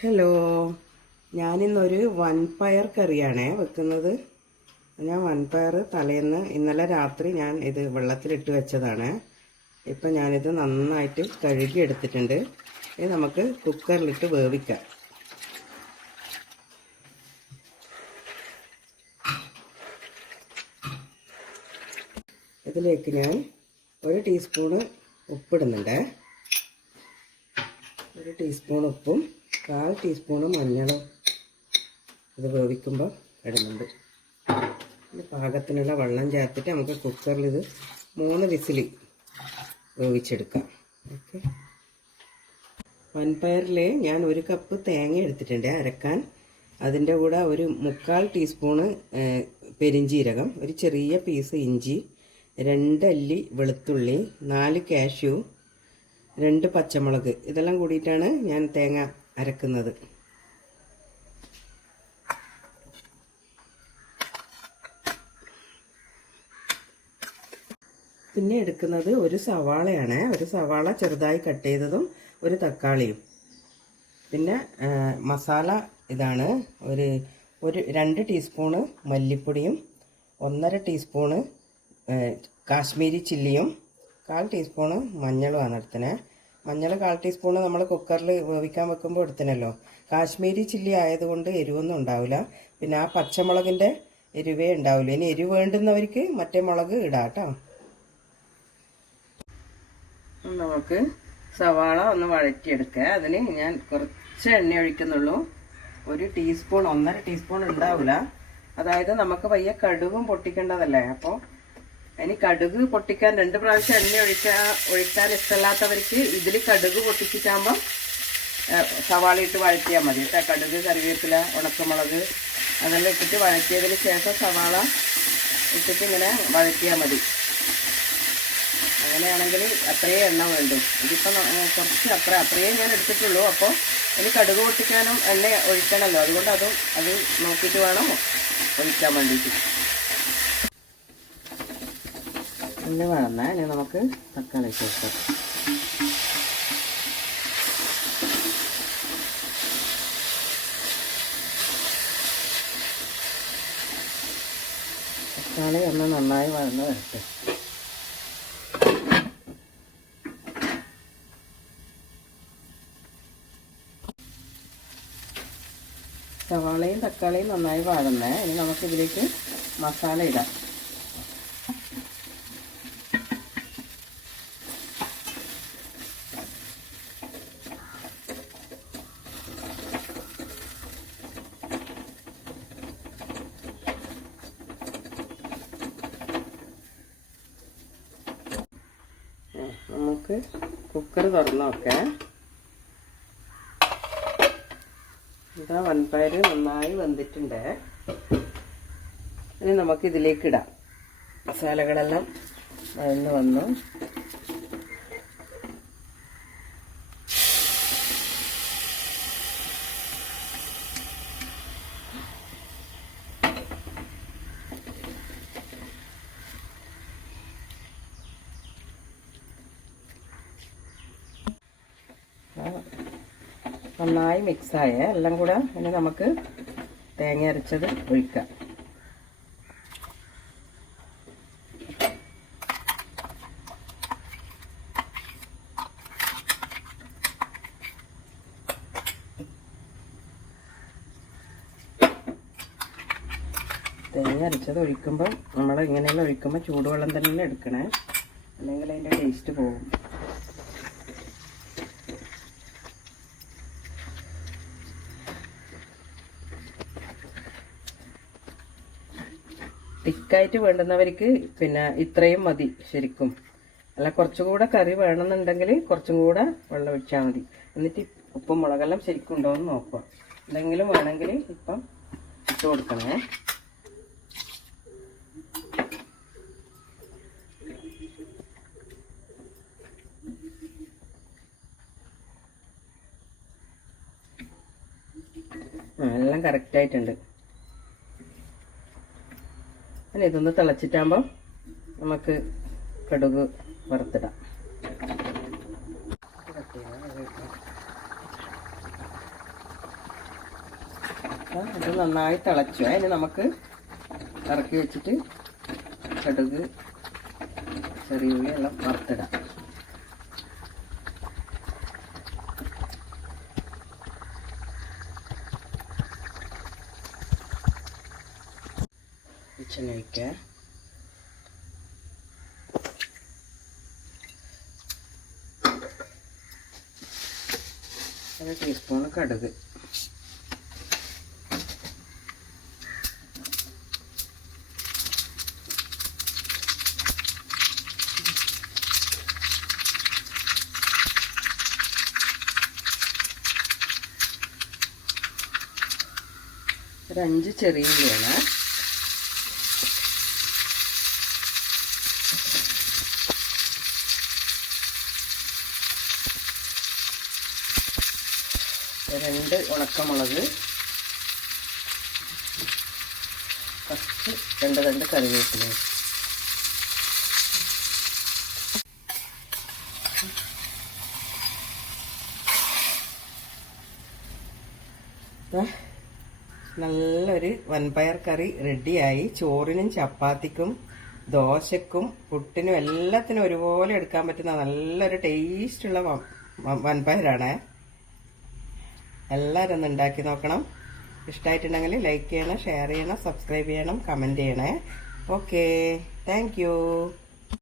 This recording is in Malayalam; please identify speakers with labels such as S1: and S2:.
S1: ഹലോ ഞാനിന്നൊരു വൻപയർ കറിയാണേ വെക്കുന്നത്. ഞാൻ വൻപയർ തലേന്ന് ഇന്നലെ രാത്രി ഞാൻ ഇത് വെള്ളത്തിലിട്ട് വെച്ചതാണ്. ഇപ്പം ഞാനിത് നന്നായിട്ട് കഴുകി എടുത്തിട്ടുണ്ട് ഇത് നമുക്ക് കുക്കറിലിട്ട് വേവിക്കാം. ഇതിലേക്ക് ഞാൻ ഒരു ടീസ്പൂണ് ഉപ്പിടുന്നുണ്ട്. ഒരു ടീസ്പൂൺ ഉപ്പും കാൽ ടീസ്പൂണ് മഞ്ഞളും ഇത് വേവിക്കുമ്പോൾ ഇടുന്നുണ്ട്. ഇത് പാകത്തിനുള്ള വെള്ളം ചേർത്തിട്ട് നമുക്ക് കുക്കറിൽ ഇത് മൂന്ന് വിസിൽ വേവിച്ചെടുക്കാം. ഓക്കെ വൻപയറിൽ ഞാൻ ഒരു കപ്പ് തേങ്ങ എടുത്തിട്ടുണ്ട് അരക്കാൻ. അതിന്റെ കൂടെ ഒരു മുക്കാൽ ടീസ്പൂണ് പെരിഞ്ചീരകം ഒരു ചെറിയ പീസ് ഇഞ്ചി രണ്ടല്ലി വെളുത്തുള്ളി നാല് കാഷ്യൂ രണ്ട് പച്ചമുളക്. ഇതെല്ലാം കൂടിയിട്ടാണ് ഞാൻ തേങ്ങ അരക്കുന്നത്. പിന്നെ എടുക്കുന്നത് ഒരു സവാളയാണ്. ഒരു സവാള ചെറുതായി കട്ട് ചെയ്തതും ഒരു തക്കാളിയും. പിന്നെ മസാല ഇതാണ്. ഒരു ഒരു രണ്ട് ടീസ്പൂണ് മല്ലിപ്പൊടിയും ഒന്നര ടീസ്പൂണ് കാശ്മീരി ചില്ലിയും കാൽ ടീസ്പൂണ് മഞ്ഞളുമാണ് എടുത്തത്. മഞ്ഞൾ കാൽ ടീസ്പൂൺ നമ്മൾ കുക്കറിൽ വേവിക്കാൻ വെക്കുമ്പോൾ എടുത്തിനല്ലോ. കാശ്മീരി ചില്ലി ആയതുകൊണ്ട് എരിവൊന്നും ഉണ്ടാവില്ല പിന്നെ ആ പച്ചമുളകിന്റെ എരിവേ ഉണ്ടാവില്ല ഇനി എരിവ് വേണ്ടുന്നവർക്ക് മറ്റേ മുളക് ഇടാം കേട്ടോ നമുക്ക് സവാള ഒന്ന് വഴറ്റിയെടുക്കുക അതിന് ഞാൻ കുറച്ച് എണ്ണ ഒഴിക്കുന്നുള്ളൂ. ഒരു ടീസ്പൂൺ ഒന്നര ടീസ്പൂൺ ഉണ്ടാവില്ല അതായത് നമുക്ക് വയ്യ കടുവും പൊട്ടിക്കേണ്ടതല്ലേ? അപ്പോൾ ഇനി കടുക് പൊട്ടിക്കാൻ രണ്ട് പ്രാവശ്യം എണ്ണ ഒഴിക്കാൻ ഒഴിക്കാൻ ഇഷ്ടമല്ലാത്തവർക്ക് ഇതിൽ കടുക് പൊട്ടിച്ചിട്ടാകുമ്പം സവാള ഇട്ട് വഴറ്റിയാൽ മതി. കേട്ടോ കടുക് കറിവേപ്പില ഉണക്കമുളക് അതെല്ലാം ഇട്ടിട്ട് വഴറ്റിയതിന് ശേഷം സവാള ഇട്ടിട്ട് ഇങ്ങനെ വഴറ്റിയാൽ മതി. അങ്ങനെയാണെങ്കിൽ അത്രയേ എണ്ണ വേണ്ടു. ഇതിപ്പോൾ കുറച്ച് അത്ര അത്രയേ ഞാൻ എടുത്തിട്ടുള്ളൂ. അപ്പോൾ ഇനി കടുക് പൊട്ടിക്കാനും എണ്ണ ഒഴിക്കണമല്ലോ അതുകൊണ്ട് അതും അത് നോക്കിയിട്ട് വേണം ഒഴിക്കാൻ വേണ്ടിയിട്ട് എണ്ണ വഴന്നാൽ ഇനി നമുക്ക് തക്കാളി ചേർക്കാം തക്കാളി ഒന്ന് നന്നായി വഴന്ന് വരട്ടെ. സവാളയും തക്കാളിയും നന്നായി വാഴുന്നേ. ഇനി നമുക്കിതിലേക്ക് മസാല ഇടാം. നമുക്ക് കുക്കർ തുറന്ന് നോക്കാം. ഇതാ വൻപയർ നന്നായി വെന്തിട്ടുണ്ട് ഇനി നമുക്ക് ഇതിലേക്ക് ഇടാം. മസാലകളെല്ലാം വഴന്ന് വന്നു. നന്നായി മിക്സായ എല്ലാം കൂടെ ഇനി നമുക്ക് തേങ്ങ അരച്ചത് ഒഴിക്കാം. തേങ്ങ അരച്ചത് ഒഴിക്കുമ്പോൾ നമ്മൾ ഇങ്ങനെയെല്ലാം ഒഴിക്കുമ്പോൾ ചൂടുവെള്ളം തന്നെ എടുക്കണേ. അല്ലെങ്കിൽ അതിന്റെ ടേസ്റ്റ് പോകും. തിക്കായിട്ട് വേണ്ടുന്നവർക്ക് പിന്നെ ഇത്രയും മതി ശരിക്കും. അല്ല കുറച്ചും കൂടെ കറി വേണമെന്നുണ്ടെങ്കിൽ കുറച്ചും കൂടെ വെള്ളം ഒഴിച്ചാൽ മതി. എന്നിട്ട് ഉപ്പും മുളകെല്ലാം ശരിക്കും ഉണ്ടോ എന്ന് നോക്കുക. എന്തെങ്കിലും വേണമെങ്കിൽ ഇപ്പം ഇട്ട് കൊടുക്കണേ. എല്ലാം കറക്റ്റായിട്ടുണ്ട് ഇനി ഇതൊന്ന് തിളച്ചിട്ടാകുമ്പോൾ നമുക്ക് കടുക് വറുത്തിടാം. ഇത് നന്നായി തിളച്ചു. അതിന് നമുക്ക് ഇറക്കി വെച്ചിട്ട് കടുക് ചെറിയ ഉള്ളി വറുത്തിടാം. വെളിച്ചെണ്ണ ഒഴിക്കുക ഒരു ടീസ്പൂൺ കടുക്. ഒരു അഞ്ച് ചെറിയ ഉള്ളിയാണ്. രണ്ട് ഉണക്കമുളക്. കുറച്ച് രണ്ട് രണ്ട് കറിവേപ്പില. നല്ലൊരു വൻപയർ കറി റെഡിയായി. ചോറിനും ചപ്പാത്തിക്കും ദോശക്കും പുട്ടിനും എല്ലാത്തിനും ഒരുപോലെ എടുക്കാൻ പറ്റുന്ന നല്ലൊരു ടേസ്റ്റുള്ള വൻപയറാണ്. എല്ലാവരും ഒന്ന് ഉണ്ടാക്കി നോക്കണം. ഇഷ്ടമായിട്ടുണ്ടെങ്കിൽ ലൈക്ക് ചെയ്യണം ഷെയർ ചെയ്യണം സബ്സ്ക്രൈബ് ചെയ്യണം കമന്റ് ചെയ്യണേ. Okay thank